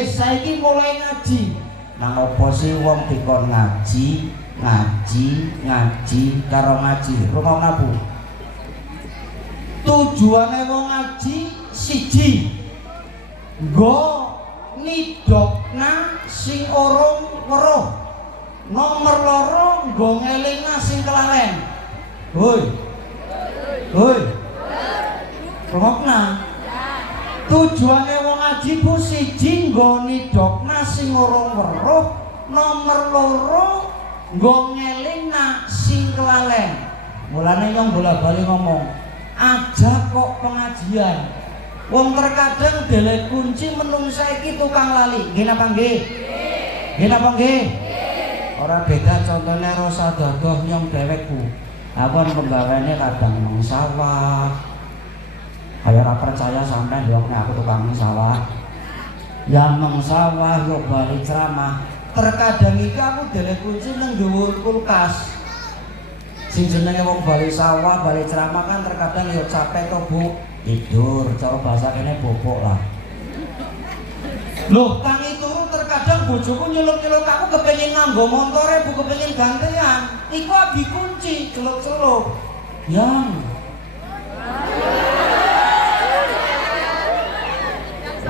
Saiki mulai ngaji. Nang opo sih wong dikon ngaji karo ngaji. Rungokna Bu. Tujuane wong ngaji siji. Nggo nidokna sing urung weruh. Nomor loro nggo ngelingna sing kelalen. Hoi. Rungokna. Tujuane wong ngaji Bu siji nggo nidokna sing urung weruh, nomor loro nggo ngelingna sing kelalen. Mulane nyong bola-bali ngomong, aja kok pengajian. Wong terkadang dele kunci menungsa iki tukang lali. Nggih napa nggih? Nggih napa nggih? Ora beda contone rasa dadoh nyong dhewek Bu. Aku pembawane kadang nang sawah. Kaya ora percaya sampean yo nek aku tukang sawah. Yang nang sawah yo bali ceramah. Terkadang iki aku dele kunci nang dhuwur kulkas. Sing jenenge wong bali sawah, bali ceramah kan terkadang yo capek to Bu. Tidur, cara bahasa kene bobok lah. Loh, tangi turu terkadang bojoku nyeluk-nyeluk aku kepengin nganggo montore Bu, kepengin gantian. Iku abi kunci, celuk-celuk. Yang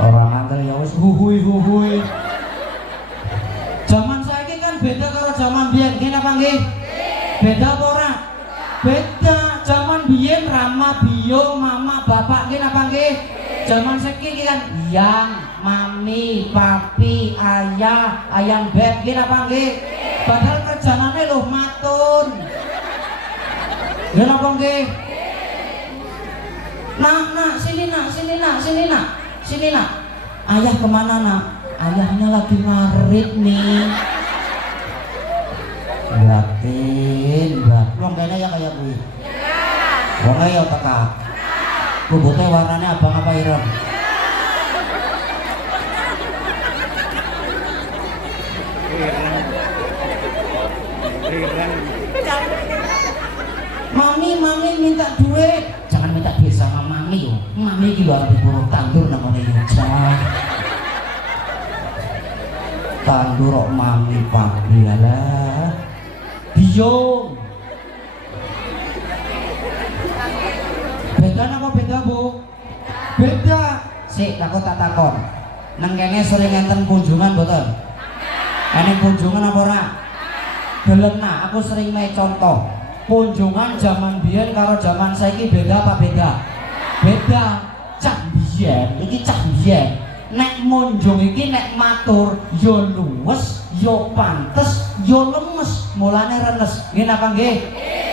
orang nganter ya wis huhui. Zaman saiki kan beda karo zaman biyen. Nggih napa nggih? Beda apa ora? Beda. Zaman biyen rama bio mama bapak nggih napa nggih? Zaman saiki kan yang mami, papi, ayah, ayang beb nggih napa nggih? Padahal kerjanane lho matun. Nggih napa nggih? Nak, sini nak. Ayah kemana nak? Ayahnya lagi ngarit nih. Yakin, Mbak. Wong kene ya kayak kuwi. Wong ya teka. Rambutnya warnanya abang apa ireng? Mami minta duit. Jangan minta duit sama mami yo. Mami iki lho arep burung tandur nang ngene yo. Tandur kok mami papi alah. Biung. Beda apa beda Bu? Beda. Sik aku tak takon. Nang kene sering enten kunjungan mboten? Ene kunjungan apa ora? Delena, aku sering main contoh. Kunjungan zaman biyen karo zaman saiki beda apa beda? Beda. Cak biyen, iki cak biyen. Nek munjung iki nek matur yo luwes, yo pantes, yo lemes, mulane renes. Nggih napa nggih?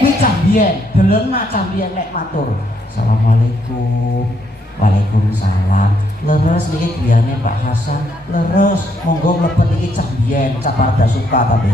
Kuwi cah biyen, delena cah biyen nek matur. Assalamualaikum. Waalaikumsalam. Leres niki griyane Pak Hasan. Leres, monggo mlebet iki cah biyen, cah Parda Suka tapi.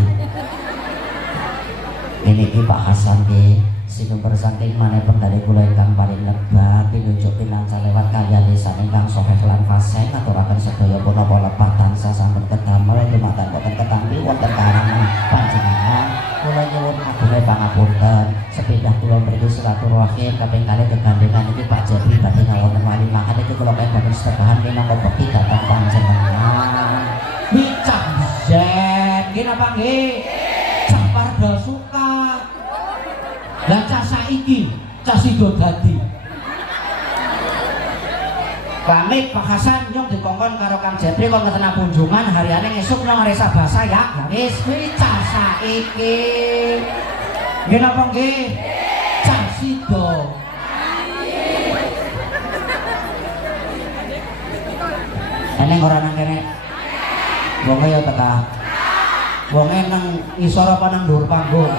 Ini ki Pak Hasan ki sing persangking manepun kali kula ingkang paling lebat pinunjuk pinangsa lewat kaliyan desa ingkang sahih lan fasih aturaken sedaya punapa lepat tansah sampun kedamel dumateng boten ketampi wonten karangan panjenengan kula nyuwun agungé pangapunten sepindah kula mriki silaturahim kaping kalih gegandhengan iki Pak Jepri badhe ngawonten wali makan iki kula badhe sedahan minangka bekti dhateng panjenengan bicak jen nggih napa nggih cah Parda Suka. Lah cah saiki, cah sido dadi. Pamit Pak Hasan nyong dikongkon karo Kang Jepri kok ngeten kunjungan hariane esuk nang Resa Basa ya. Ya wis kuwi cah saiki. Nggih napa nggih? Cah sido. Eneng ora nang kene. Wong ya teka. Wonge nang ngisor apa nang dhuwur panggung?